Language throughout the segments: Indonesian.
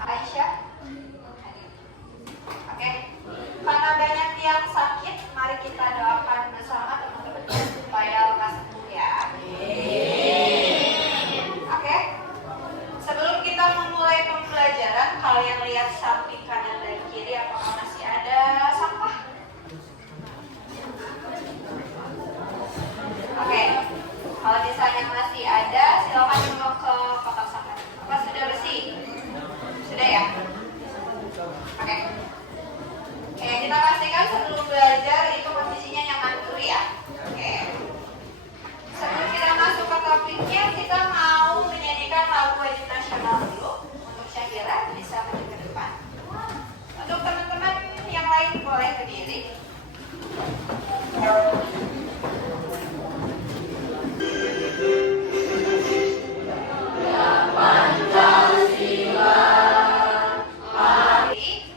Aisyah? Oke. Karena banyak yang sakit, mari kita doakan bersama teman-teman supaya lekas sembuh ya. Oke. Sebelum kita memulai pembelajaran, kalian lihat samping kanan dan kiri apakah masih ada sampah? Oke. Kalau misalnya masih ada, silakan dibawa ke kotak sampah. Apa sudah bersih? Sudah ya? Oke. Oke, kita pastikan sebelum belajar itu posisinya nyaman dulu ya. Oke. Sebelum kita masuk ke topiknya, kita mau menyanyikan lagu wajib nasional dulu. Untuk Syahira bisa maju ke depan. Untuk teman-teman yang lain boleh berdiri.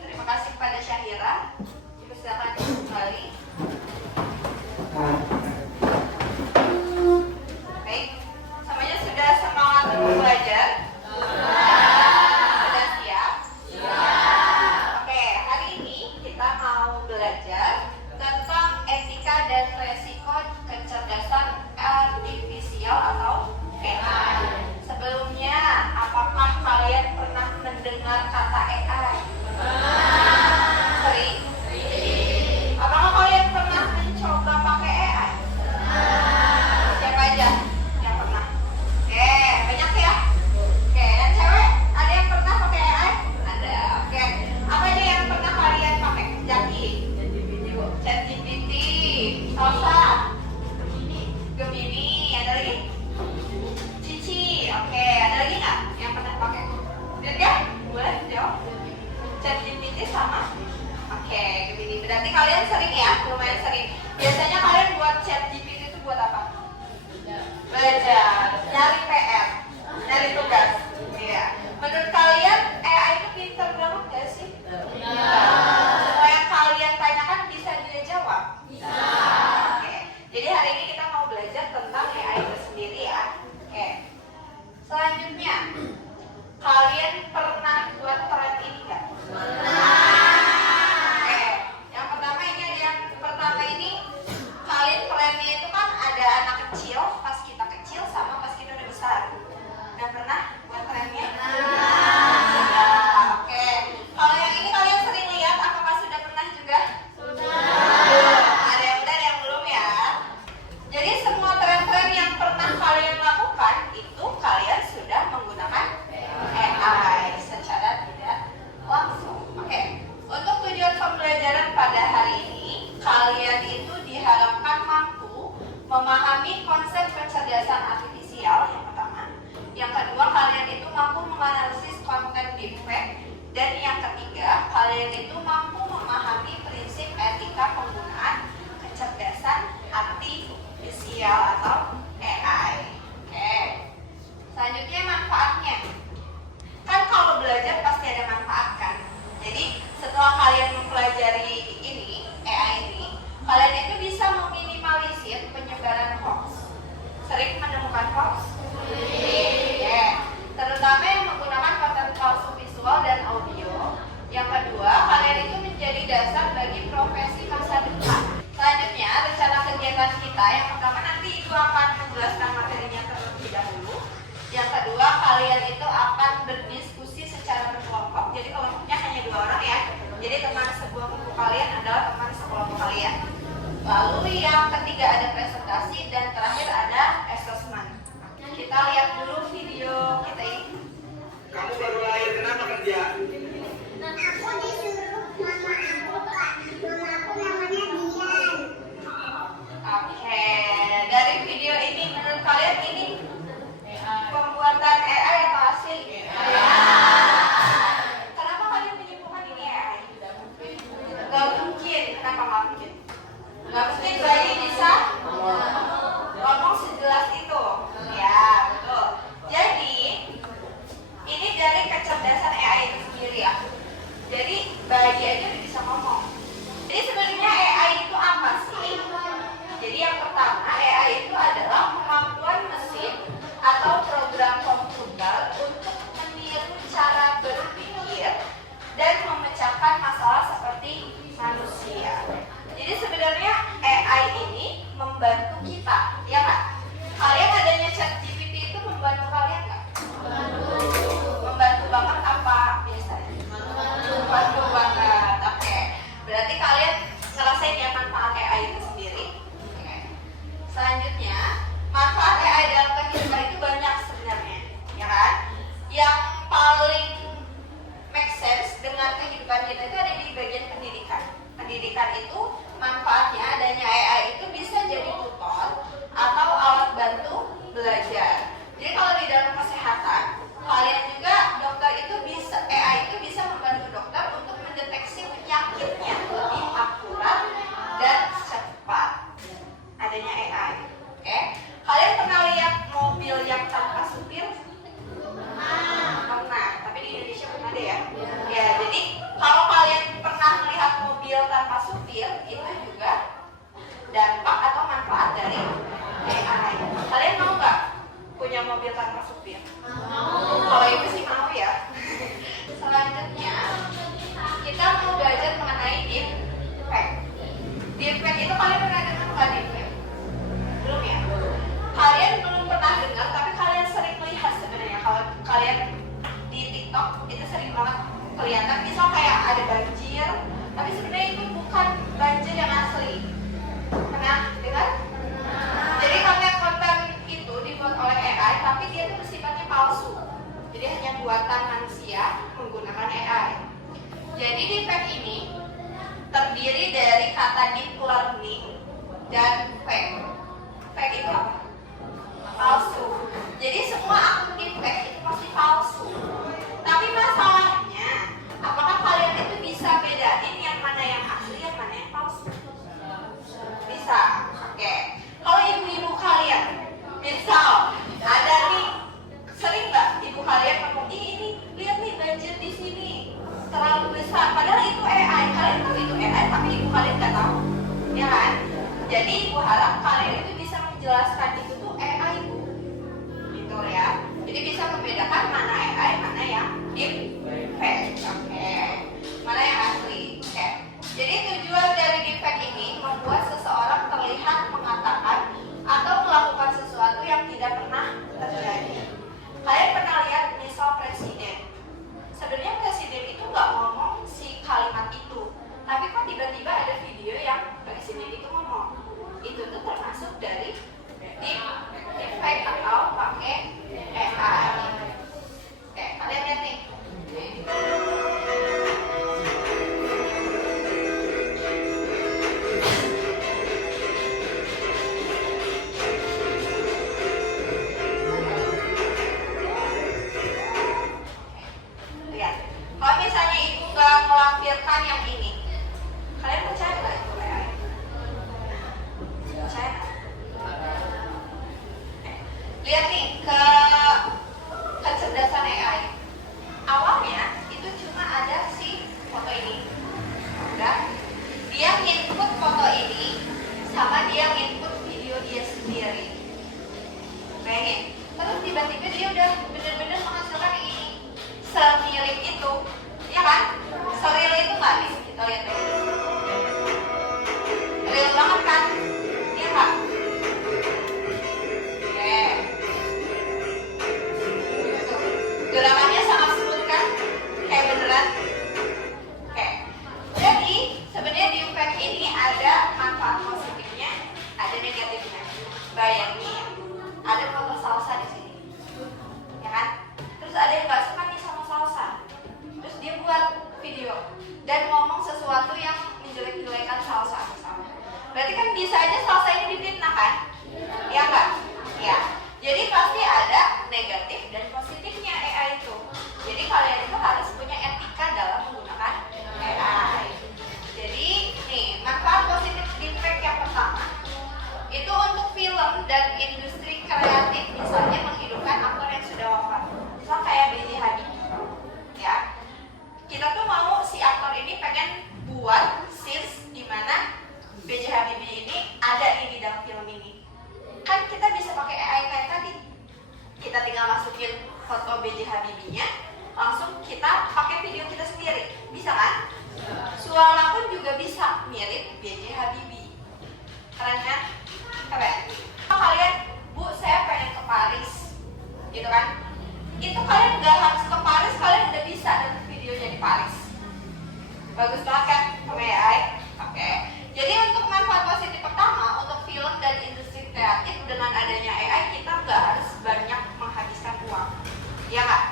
Terima kasih kepada Syahira. Silakan kembali. Baik, semuanya sudah semangat untuk belajar? Sudah siap? Oke, hari ini kita mau belajar tentang etika dan resiko kecerdasan artifisial atau AI. Sebelumnya, apakah kalian pernah mendengar kata AI? Sering? Apakah kalian pernah mencoba pakai AI? Siapa aja yang pernah? Oke, banyak ya? Oke, dan cewek, ada yang pernah pakai AI? Ada, oke. Apa aja yang pernah kalian pakai? Jaki? ChatGPT, Salsa, Gemini, ada lagi? Cici, oke. Ada lagi nggak yang pernah pakai? Dirga, boleh jawab? ChatGPT sama? Oke, Gemini. Berarti kalian sering ya? Lumayan sering. Biasanya kalian buat ChatGPT itu buat apa? Belajar, nyari PR, nyari tugas. Iya. Menurut kalian AI itu pintar banget gak sih? Semua yang kalian tanyakan bisa dia jawab? Bisa. Oke. Jadi hari ini kita mau belajar tentang AI itu sendiri ya. Oke. Selanjutnya, kalian pernah buat thread ini nggak? Oke. Yang pertama ini kalian plannya itu kan ada anak kecil, pas kita kecil sama pas kita udah besar. Udah pernah buat threadnya? Sudah. Oke. Kalau yang ini kalian sering lihat, apakah sudah pernah juga? Sudah. Ada yang udah, ada yang belum ya. Jadi semua tren-tren yang pernah kalian lakukan itu kalian sudah menggunakan AI secara tidak langsung. Oke. Untuk tujuan pembelajaran pada hari ini, kalian itu diharapkan mampu memahami konsep kecerdasan artifisial yang pertama. Yang kedua, kalian itu mampu menganalisis konten deepfake. Dan yang ketiga, kalian itu mampu memahami prinsip etika penggunaan kecerdasan artifisial atau AI. Oke. Selanjutnya manfaatnya. Kan kalau belajar pasti ada manfaat kan. Jadi setelah kalian mempelajari ini, AI ini, kalian itu bisa meminimalisir penyebaran hoax. Sering menemukan hoax? Yeah. Terutama yang menggunakan konten palsu visual dan audio. Yang kedua, kalian itu menjadi dasar bagi profesi masa depan. Selanjutnya, rencana kegiatan kita yang pertama nanti itu akan menjelaskan materinya terlebih dahulu. Yang kedua, kalian itu akan berdiskusi secara berkelompok. Jadi kelompoknya hanya 2 orang ya. Jadi teman sebuah buku kalian adalah teman sekelompok kalian. Lalu yang ketiga ada presentasi dan terakhir ada assessment. Kita lihat dulu video kita ini. Kamu baru lahir, kenapa kerja? Aku disuruh mama aku, Kak. Mama aku namanya Dian. Oke, dari video ini menurut kalian ini pembuatan AI atau asli? Kenapa kalian menyimpulkan ini AI? Gak mungkin. Kenapa gak mungkin? Gak mungkin bayi bisa ngomong sejelas itu. Ya, betul. Kalau ibu sih mau ya. Selanjutnya kita mau belajar mengenai deepfake. Deepfake itu kalian pernah dengar nggak deepfake? Belum ya? Kalian belum pernah dengar, tapi kalian sering melihat sebenarnya. Kalau kalian di TikTok itu sering banget kelihatan, misal kayak ada banjir, tapi sebenarnya itu bukan banjir yang asli. Pernah dengar? Jadi konten-konten itu dibuat oleh AI, tapi dia itu bersifatnya palsu. Jadi hanya buatan manusia menggunakan AI. Jadi deepfake ini terdiri dari kata deep learning dan fake. Fake itu apa? Palsu. Jadi semua akun deepfake itu pasti palsu. Tapi masalahnya, apakah kalian itu bisa bedain yang mana yang asli, yang mana yang palsu? Bisa. Oke. Kalau ibu-ibu kalian, misal ada nih, sering nggak ibu kalian ngomong, ini lihat nih banjir di sini terlalu besar, padahal itu AI. Kalian tahu itu AI, tapi ibu kalian nggak tahu, ya kan? Jadi ibu harap kalian itu bisa menjelaskan itu tuh AI, bu, gitu ya. Jadi bisa membedakan mana AI, mana yang deepfake. Oke. Mana yang asli. Oke. Jadi tujuan dari deepfake ini membuat seseorang terlihat mengatakan atau melakukan sesuatu yang tidak pernah terjadi. Kalian pernah lihat misal presiden. Sebenarnya presiden itu nggak ngomong si kalimat itu, tapi kok tiba-tiba ada video yang presiden itu ngomong. Itu tuh termasuk dari deepfake atau pakai AI. Oke, kalian lihat nih. Lihat. Kalau misalnya ibu nggak melampirkan yang ini, kalian percaya nggak itu AI? Percaya nggak? Lihat nih ke kecerdasan AI. Awalnya itu cuma ada si foto ini. Udah. Dia input foto ini sama dia input video dia sendiri. Bayangin. Terus tiba-tiba dia udah bener-bener menghasilkan ini. Semirip itu, ya kan? Seril itu nggak nih? Kita lihat deh. Real banget kan? Iya nggak? Oke. Gerakannya sangat smooth kan? Kayak beneran. Oke. Jadi sebenarnya deepfake ini ada manfaat positifnya, ada negatifnya. Bayangin, ada foto salsa di sini, ya kan? Terus ada yang nggak suka nih sama salsa, terus dia buat video dan ngomong sesuatu yang menjelek-jelekan salsa misalnya. Berarti kan bisa aja salsa ini difitnah kan? Ya nggak? Ya. Jadi pasti ada negatif dan positifnya AI itu. Jadi kalian itu harus punya etika dalam menggunakan AI. Jadi nih, manfaat positif deepfake yang pertama itu untuk film dan industri kreatif, misalnya menghidupkan aktor yang sudah wafat. Misal kayak B.J. Habibie, ya. Kita tuh mau si aktor ini pengen buat scenes di mana B.J. Habibie ini ada di dalam film ini. Kan kita bisa pakai AI kayak tadi. Kita tinggal masukin foto B.J. Habibie-nya, langsung kita pakai video kita sendiri. Bisa kan? Suara pun juga bisa mirip B.J. Habibie. Keren kan? Keren. Kalau kalian, bu, saya pengen ke Paris, gitu kan? Itu kalian nggak harus ke Paris, kalian udah bisa dapat videonya di Paris. Bagus banget kan? Pakai AI. Oke. Jadi untuk manfaat positif pertama, untuk film dan industri kreatif, dengan adanya AI kita nggak harus banyak menghabiskan uang, ya nggak?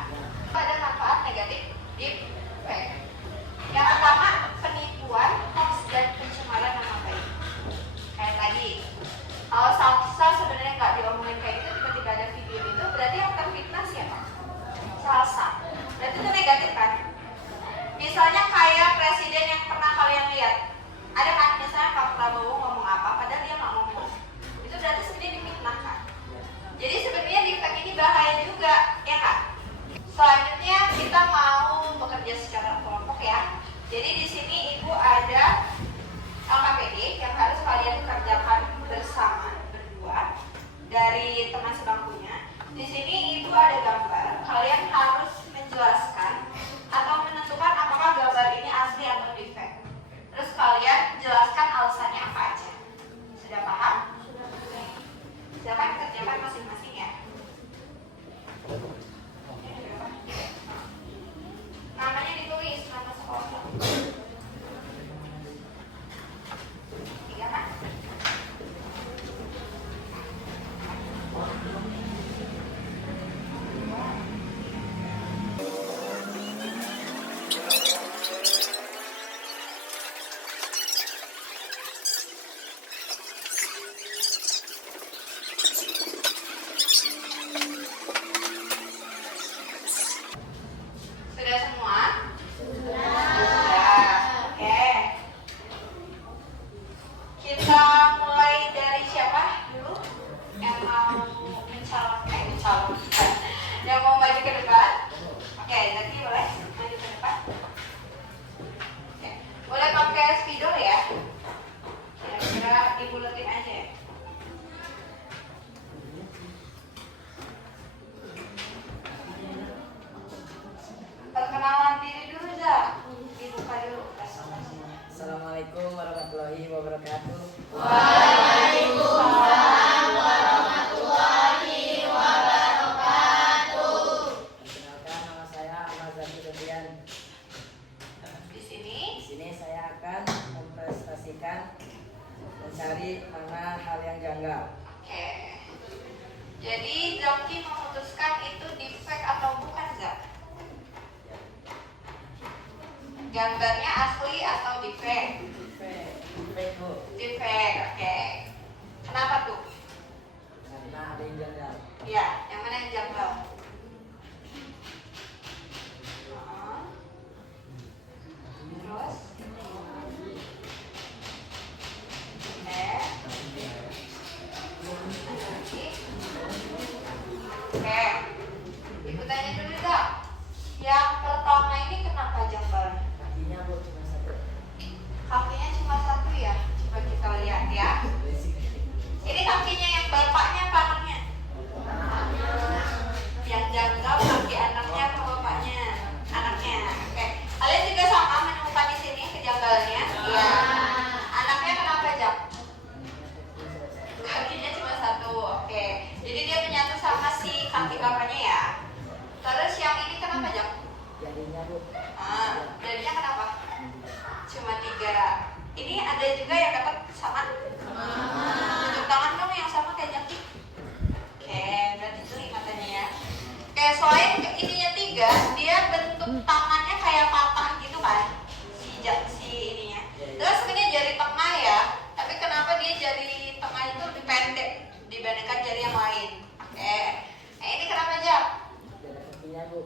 Ada manfaat negatif deepfake. Yang pertama, penipuan, hoax, dan pencemaran nama baik. Kayak tadi, kalau salsa sebenarnya nggak diomongin kayak gitu, tiba-tiba ada video itu, berarti yang terfitnah siapa? Salsa. Berarti itu negatif kan? Misalnya kayak presiden yang pernah kalian lihat, ada kan misalnya Pak Prabowo ngomong apa, padahal dia nggak ngomong. Itu berarti sebenarnya difitnah kan? Jadi sebenarnya deepfake ini bahaya juga, ya nggak? Selanjutnya kita mau bekerja depan. Oke, nanti boleh maju ke depan. Oke, boleh pakai spidol ya. Kira-kira dibuletin aja ya. Perkenalan diri dulu, Zak. Dibuka dulu presentasinya. Assalamualaikum warahmatullahi wabarakatuh. Waalaikumsalam. Perkenalkan, nama saya Ahmad Zaki Febrian. Di sini Di sini saya akan mempresentasikan mencari mana hal yang janggal. oke. Jadi Zaki memutuskan itu defect atau bukan, Zak? Gambarnya asli atau defect? Baik Bu, Defect, oke. Kenapa tuh? karena ada yang janggal. Ya, yang mana yang janggal? Terus? Oke. Ibu tanya dulu, Zak. Yang pertama ini kenapa janggalnya? Kakinya Bu cuma satu. Kakinya cuma satu ya? Coba kita lihat ya. Ini kakinya yang bapaknya apa anaknya? Yang janggal kaki anaknya apa bapaknya? Anaknya. Oke. Kalian juga sama menemukan di sini kejanggalannya? Iya. Anaknya kenapa, Jak? Kakinya cuma satu. Oke. Jadi dia menyatu sama si kaki bapaknya ya. Terus yang ini kenapa, Jak? Jadinya Bu, Jadinya kenapa? Cuma 3. Ini ada juga yang dapat sama? Tunjuk tangan dong yang sama kayak Jaki. Oke, berarti jeli matanya ya. Oke, selain ininya 3, dia bentuk tangannya kayak patah gitu kan? Si ininya. Terus ini jari tengah ya. Tapi kenapa dia jari tengah itu lebih pendek dibandingkan jari yang lain? Oke. Nah, ini kenapa, Jak? ada kakinya Bu.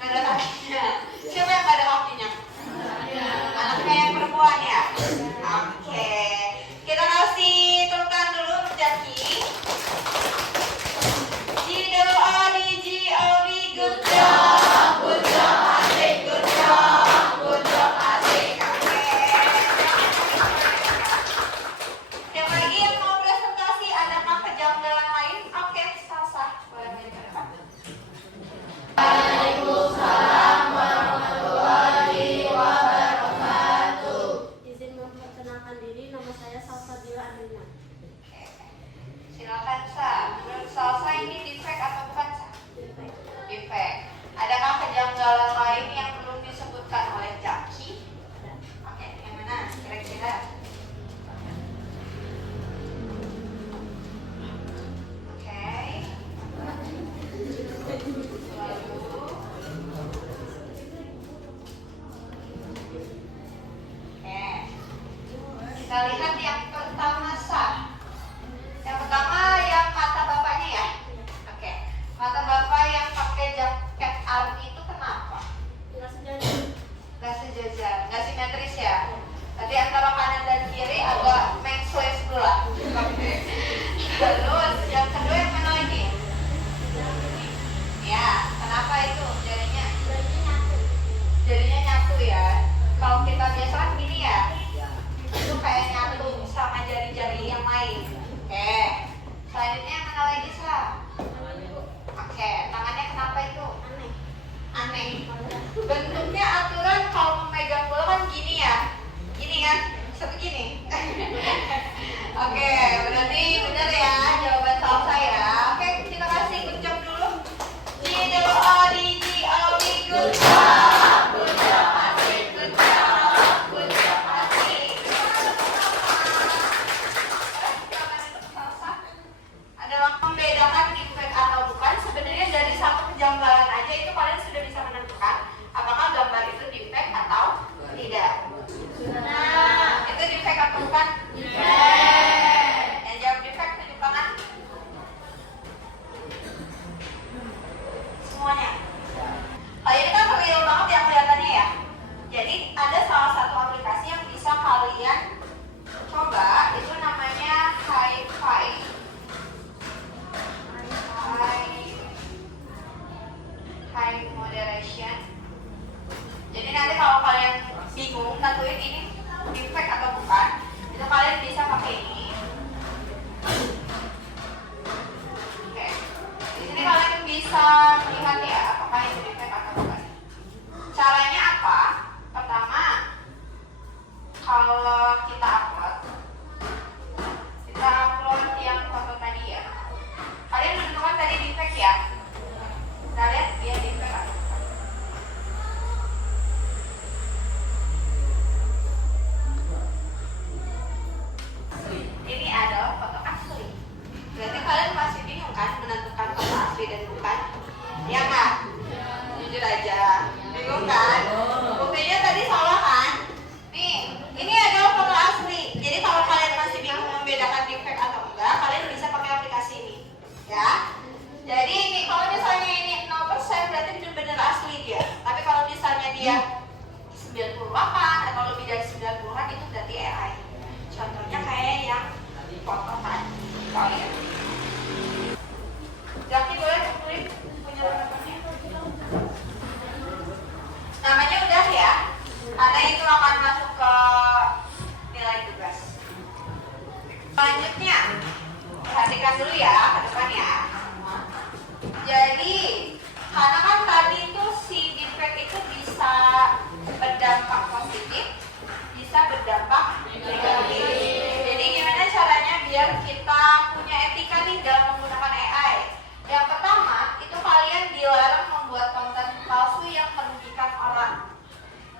Gak ada kakinya. Siapa yang gak ada kakinya? Anaknya yang perempuan ya? Oke. Kita kasih tepuk tangan dulu untuk Jaki. G-O-D-G-O-D, good job. Good job, asik. Good job. Good job, asik. Oke. Siapa lagi yang mau presentasi? Adakah kejanggalan lain? Oke, sah-sah. Boleh maju ke depan. Izin memperkenalkan diri, nama saya Salsabila Andina. Oke. Silakan, Sa. Menurut Salsa ini defect atau bukan, Sa? Defect. Adakah kejanggalan lain yang belum disebutkan oleh Jaki? Oke, yang mana? Kira-kira? Oke. Lalu. Oke. Kita lihat yang pertama, Sa. Yang pertama yang mata bapaknya ya. Oke. Mata bapak yang pakai jaket army itu kenapa? Tidak sejajar. Gak sejajar, gak simetris ya. Tadi antara kanan dan kiri agak matchless pula. Oke. Terus yang kedua yang mana lagi? Ya, kenapa itu jadinya? Jadinya nyatu ya. Kalau kita biasa kan gini ya. Itu kayak nyatu sama jari-jari yang lain. Oke. Selanjutnya yang mana lagi, Sa? Oke, tangannya kenapa itu? Aneh. Bentuknya aturan kalau memegang bola kan gini ya. Gini kan? Sebegini. Oke, berarti benar ya jawaban Salsa ya. Oke, kita kasih good job dulu. G-O-D-G-O-D, good job. Good job, asik. Good job. Good job, asik. Adalah membedakan defect atau bukan. Sebenarnya dari satu kejanggalan aja itu kalian sudah bisa menentukan caption. Jadi nanti kalau kalian bingung tentuin ini defect atau bukan, itu kalian bisa pakai ini. Oke. Di sini kalian bisa melihat ya apakah itu defect atau bukan. Caranya apa? Pertama, kalau kita upload yang foto tadi ya. Kalian menentukan tadi defect ya. Kita lihat dia defect atau bukan. Ini adalah foto asli. Berarti kalian masih bingung kan menentukan foto asli dan bukan? Ya nggak? Jujur aja. Bingung kan? Buktinya tadi salah kan? Nih, ini adalah foto asli. Jadi kalau kalian masih bingung membedakan defect atau enggak, kalian bisa pakai aplikasi ini. Ya. Jadi ini kalau misalnya ini 0% berarti benar-benar asli dia. Tapi kalau misalnya dia 98 atau lebih dari 90-an itu berarti AI. Contohnya kayak yang foto tadi. Kalian. Jaki boleh tulis punya teman-temannya. Namanya udah ya. Karena itu akan masuk ke nilai tugas. Selanjutnya, perhatikan dulu ya ke depan ya. Jadi, karena kan tadi itu si defect itu bisa berdampak positif, bisa berdampak negatif. Jadi gimana caranya biar kita punya etika nih dalam menggunakan AI? Yang pertama, itu kalian dilarang membuat konten palsu yang merugikan orang.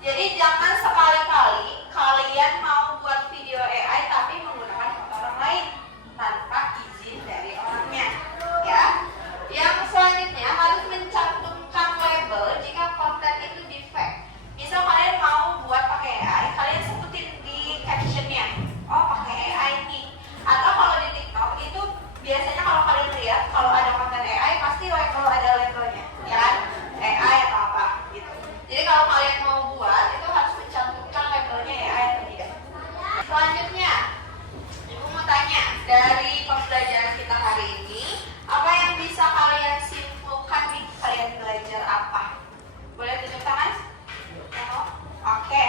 Jadi jangan sekali-kali kalian mau buat video AI tapi menggunakan foto orang lain tanpa izin dari orangnya, ya. Yang selanjutnya harus mencantumkan label jika konten itu defect. Misal kalian mau buat pakai AI, kalian sebutin di captionnya, oh pakai AI nih. Atau kalau di TikTok itu biasanya kalau kalian lihat kalau ada konten AI pasti label ada labelnya, ya kan? AI atau apa gitu. Jadi kalau kalian mau buat itu harus mencantumkan labelnya AI atau tidak. Selanjutnya, ibu mau tanya dari pembelajaran kita hari ini, apa yang bisa kalian simpulkan nih? Kalian belajar apa? Boleh tunjuk tangan? Oke,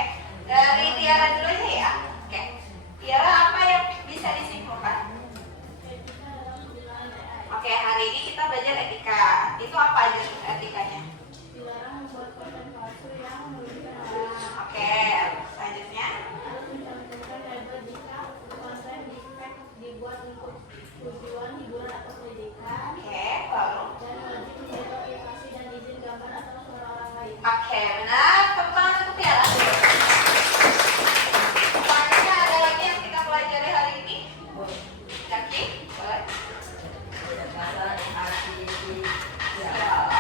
dari Tiara dulu aja ya. Oke, Tiara apa yang bisa disimpulkan? Oke, hari ini kita belajar etika. Itu apa aja etikanya? Dilarang membuat konten palsu yang merugikan orang. Oke, selanjutnya. Harus mencantumkan label jika konten defect dibuat untuk tujuan hiburan atau pendidikan. Oke, lalu. Dan wajib menjaga privasi dan izin gambar atau suara orang lain. Oke, benar. Tepuk tangan untuk Tiara. Selanjutnya ada lagi yang kita pelajari hari ini. Jaki, boleh.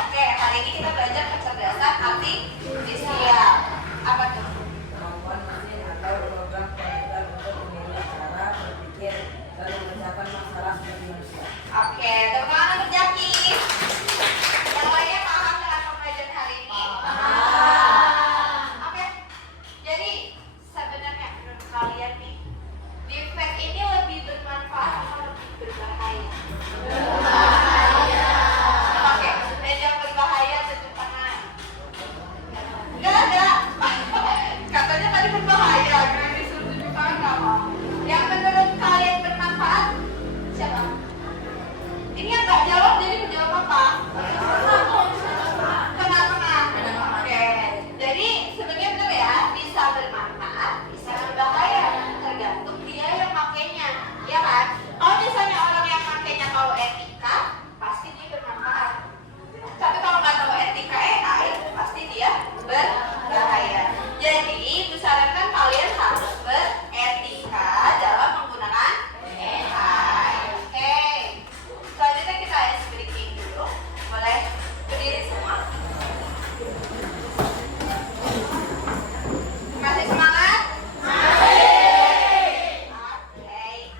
Oke, hari ini kita belajar kecerdasan artifisial. Apa tuh? Kemampuan mesin atau program komputer untuk memilih cara berpikir dan memecahkan masalah seperti manusia. Oke, tepuk tangan untuk Jaki. Yang lainnya paham dengan pembelajaran hari ini? Oke, jadi sebenarnya menurut kalian nih, defect ini lebih bermanfaat atau lebih berbahaya? Oke, meja berbahaya tunjuk tangan. Enggak ada. Katanya tadi berbahaya, karena disuruh tunjuk tangan nggak mau. Yang menurut kalian bermanfaat siapa? Ini yang nggak jawab jadi menjawab apa? Tengah-tengah. Oke. Jadi sebenarnya benar ya, bisa bermanfaat, bisa berbahaya, tergantung dia yang makainya, ya kan? Kalau misalnya orang yang makainya tahu etika, pasti dia bermanfaat. Tapi kalau nggak tahu etika AI, pasti dia berbahaya. Jadi disarankan kalian harus beretika dalam menggunakan AI. Oke. Selanjutnya kita ice breaking dulu. Boleh berdiri semua? Masih semangat? Oke.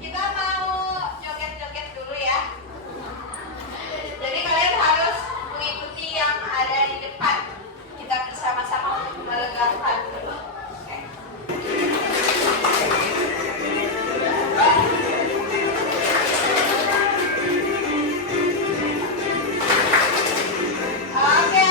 Kita mau joget-joget dulu ya. Jadi kalian harus mengikuti yang ada di depan. Kita bersama-sama untuk melegakan dulu. Oke. Oke,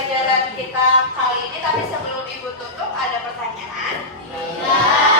pelajaran kita kali ini, tapi sebelum Ibu tutup ada pertanyaan? Iya.